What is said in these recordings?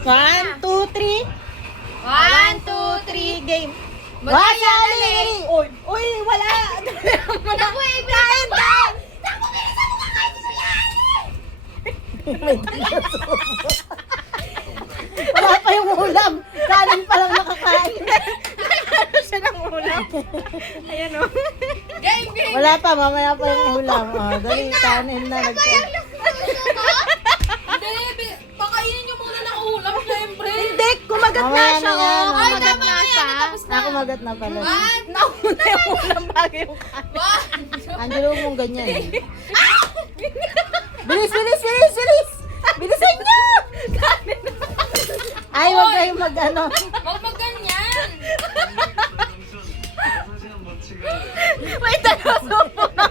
1, 2, 3. 1, 2, 3, game. Wala yan, dali. Uy, wala. Naku, Kain ka! Naku, bilisan mo kakain sa yan! May taga-subo. Wala pa yung ulam. Kanin pa lang nakakain. Ano siya ng ulam? Ayan o. Game, game! Wala pa, mamaya pa yung ulam. Oh, dali, kanin na. Hindi, pakainin niyo muna ng ulam, syempre. Hindi, kumagat na Mamaya siya. Ay, Oh. tama Kumagat na na siya. yan, tapos na. Nakumagat na pala. Nauna yung ulam bago yung kanin. Angelo mong ganyan. Bilis, bilis, bilis, bilis! Bilisan niyo! Ay, wag kayong mag-ano. Huwag magganyan. May taga-subo na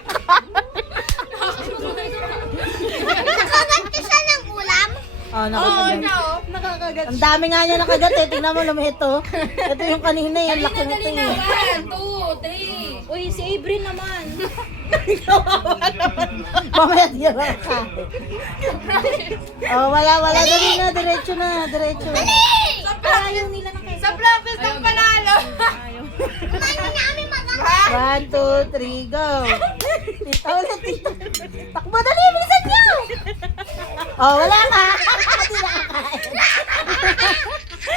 Nakagat ka siya ng ulam? Oh, Oo, nakakagat. na oh. Nakakagat. Ang dami nga niya nakagat eh. Tingnan mo, lumito. Ito yung kanina yan. Laki nito Dali na, eh. 1, 2, 3. Uy, si Avery naman. Mamaya di ka ka. Oh, wala. Dali na. Diretso na. Diretso. Ayaw nila ng Sa practice ng panalo. Kumain na kami mag 1, 2, 3, go. Tita ulit, tita. Takbo, dali. Bilisan niyo. Oh, wala ka. Hindi nakakain.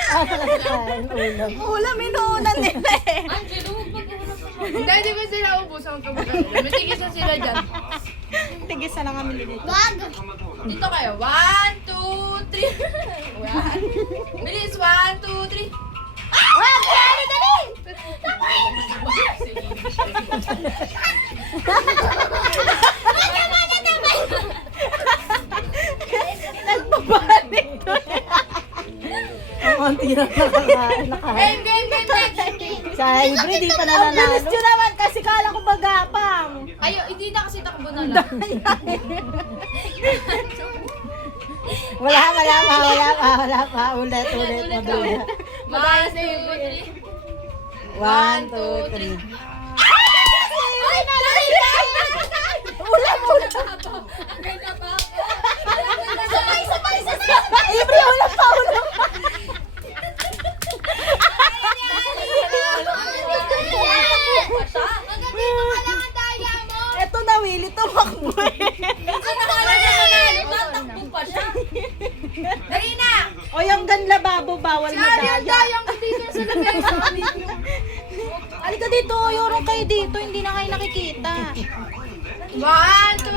Nakakain. Ulam. Ulam, inuunan nila eh. Angelo, huwag mag-ulam naman. Hindi, di ba sila ubusan ka mag-ulam? May tigis na sila dyan. Tigisa na kami dito. Wag! Dito kayo. 1, 2, 3. Bilis, 1, 2, 3. Wag! Dali, dali! Nagbabalik to. Ang konti na nakakain. Game, game, game, game. Sa Ibre, di pa nananalo. Ang bilis nyo naman kasi kala ko bagapang. Ayo, hindi na kasi takbo na lang. Wala pa. Ulit. Madula. Madalas na yung 1, 2, 3. Ay, dali! Ulam. Ang ganda pa. Sabay! Ibre, ulam pa. Kailangan daya mo. Eto na, Willy, tumakbo eh. Minsan nakalaga na nanalo, tatakbo pa siya. Dali na! O yung ganlababo, bawal Saan yung madaya. dayang ko dito sa lagay sa amin? Halika dito, yorong kayo dito, hindi na kayo nakikita. 1, 2, 3.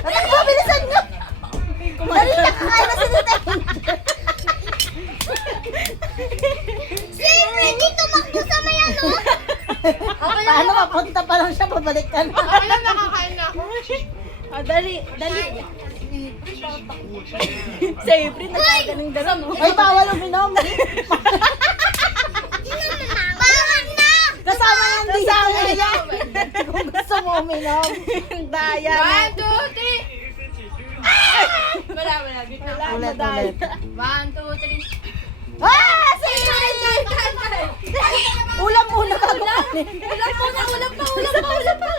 Ano ba, bilisan nyo? Dali na, kakain na si Tita. Si Avery, di tumakbo sa may ano? Paano mapunta pa lang siya, pabalik ka na. Okay lang, nakakain na ako. Dali. Sa April, nagkagaling gano'n, no? Ay, bawal uminom. Bawal na! Kasama yan dito. Kung gusto mo uminom. Daya. 1, 2, 3. Wala. Dito na. Ulit. 1, 2, 3. Ah! Si April! Ulam muna ka. Ulam pa.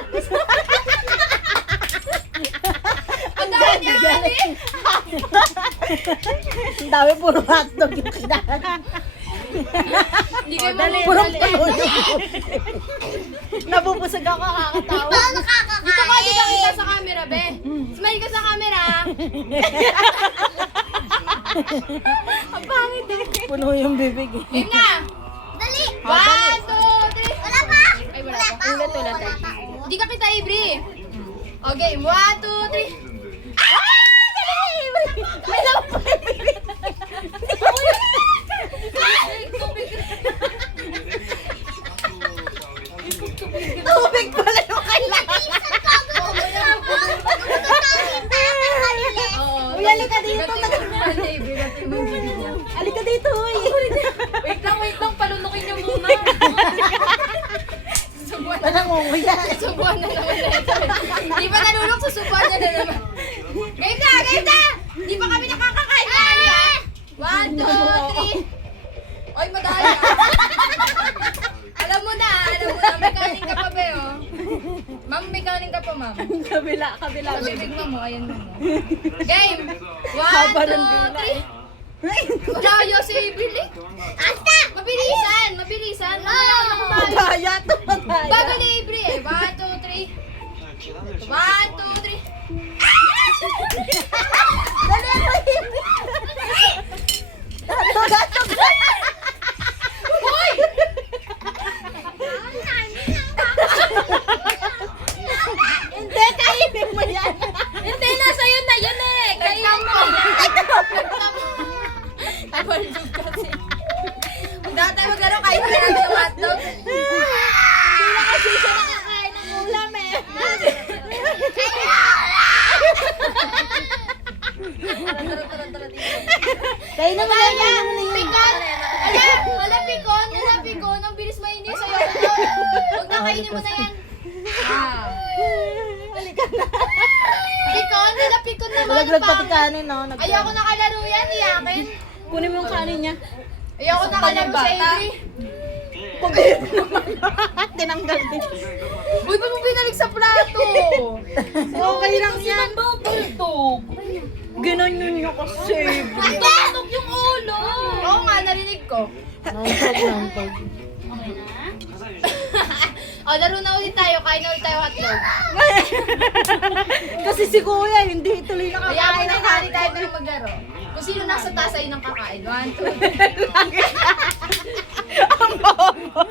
Ang dami niya, Ali. Ang dami, puro hotdog yung kinain. Hindi kayo Puro mamumuli. puno. Nabubusag ako kakatawa. Paano nakakakain? Dito ka, dito kita sa camera, be. Smile ka sa camera. Ang pangit eh. Puno yung bibig eh. Game na. Dali! 1, 2, 3. Wala pa! Ay, wala pa. Ulit. Wala pa, oh. Hindi ka kita, Ibri. Okay, 1, 2, 3. May lang pa yung bibig. Tubig pala yung kailangan. Uy, halika dito. Halika dito, uy. Wait lang, palunukin niyo muna. Subuan Parang umuya. Subuan na naman na ito. Di ba nalulok, susubuan niya na naman. Game na! Di ba kami nakakakain na kanta? 1, 2, 3. Oy, madaya. Alam mo na, may kanin ka pa ba oh? Ma'am, may kanin ka pa, ma'am. Kabila. Bibig mo, ayan mo. Game! 1, haba ng 1, 2, dila. 3. Daya si Billy. Asta! Mabilisan, mabilisan. Madaya to, madaya. Bago ni Avery eh. 1, 2, 3. 1, 2, 3. Dali mo yun. Dato. Hoy! Hindi, kainin mo yan. Hindi, nasa yun na yun eh. Kainin mo. Nagtampo kasi. Kung dati tayo maglaro, kain na natin ng hotdog. Hindi na kasi siya nakakain ng ulam eh. Kainin mo na yan. Pikon! Wala pikon. Ang bilis mainis. Ayaw ko. Huwag na kainin mo na yan. Halika na. Pikon, nila pikon naman. Malaglag pati kanin, no? Ayaw ko nakalaro yan, iyakin. Kunin mo yung kanin niya. Ayaw ko nakalaro sa Avery. Tinanggal din. Uy, ba't mo binalik sa plato? Okay lang yan. Bultog. Ginanyan niya kasi. Bultog yung ulo. Oo nga, narinig ko. Nampag. O, laro na ulit tayo. Kain na ulit tayo hotdog. Kasi si Kuya, hindi tuloy Kaya mo nakakain na ng kari tayo hotdog. na maglaro. Kung sino nasa taas ay nang kakain. 1, 2, 3. Ang bobo.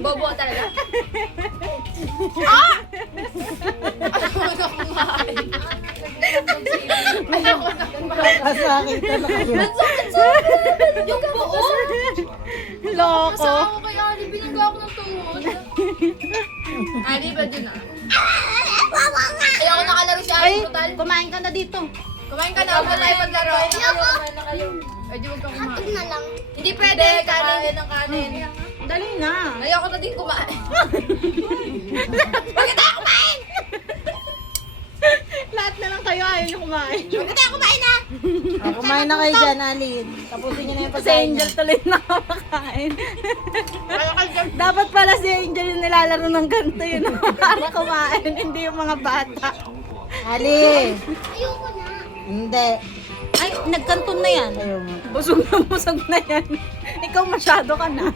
Bobo talaga. Ah! Ayaw na kumain. Ayaw ko na kumain. Masakit na kayo. Yung buo. Loko. Kasama ko kay Ali. Binigay ako ng tuhod. Ali, ba din ah? Ayaw ko nakalaro si Ali. Ay, Total. kumain ka na dito. Kumain ka na. Huwag na tayo maglaro. Pwede huwag kang Hotdog kumain. na lang. Hindi pwede. Kanin ng kanin. Dali na. Ayaw ko na din kumain. Bakit tayo kumain? Lahat na lang kayo ayaw niyo kumain. Bakit tayo kumain na? Kumain na kayo dyan, Alin. Tapusin niyo na yung pagkain. Si Angel tuloy na kumakain. Dapat pala si Angel yung nilalaro ng ganito yun. Para kumain, hindi yung mga bata. Ali. Ayoko na. Hindi. Ay, nagkanton na yan. Busog na yan. Ikaw masyado ka na.